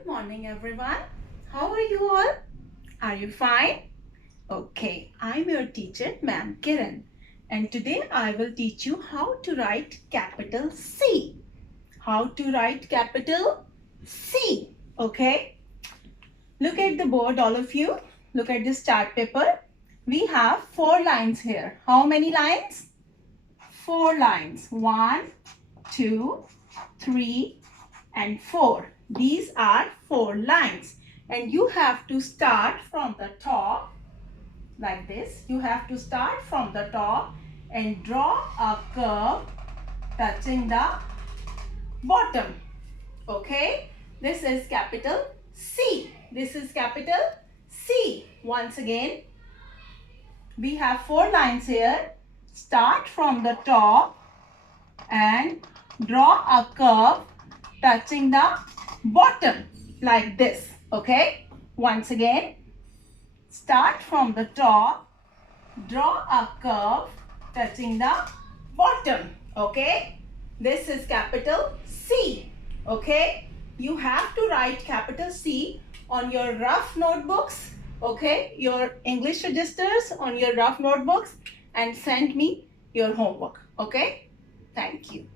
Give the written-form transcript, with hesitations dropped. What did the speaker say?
Good morning, everyone. How are you all? Are you fine? Okay, I'm your teacher, Ma'am Kiran, and today I will teach you how to write capital C. How to write capital C. Okay, look at the board, all of you. Look at this chart paper. We have 4 lines here. How many lines? 4 lines. 1, 2, 3, and 4. These are 4 lines, and you have to start from the top like this. You have to start from the top and draw a curve touching the bottom. Okay, this is capital C. This is capital C. Once again, we have 4 lines here. Start from the top and draw a curve touching the bottom like this. Okay, once again, start from the top, draw a curve touching the bottom. Okay, this is capital C. Okay, you have to write capital C on your rough notebooks. Okay, your English registers on your rough notebooks, and send me your homework. Okay, thank you.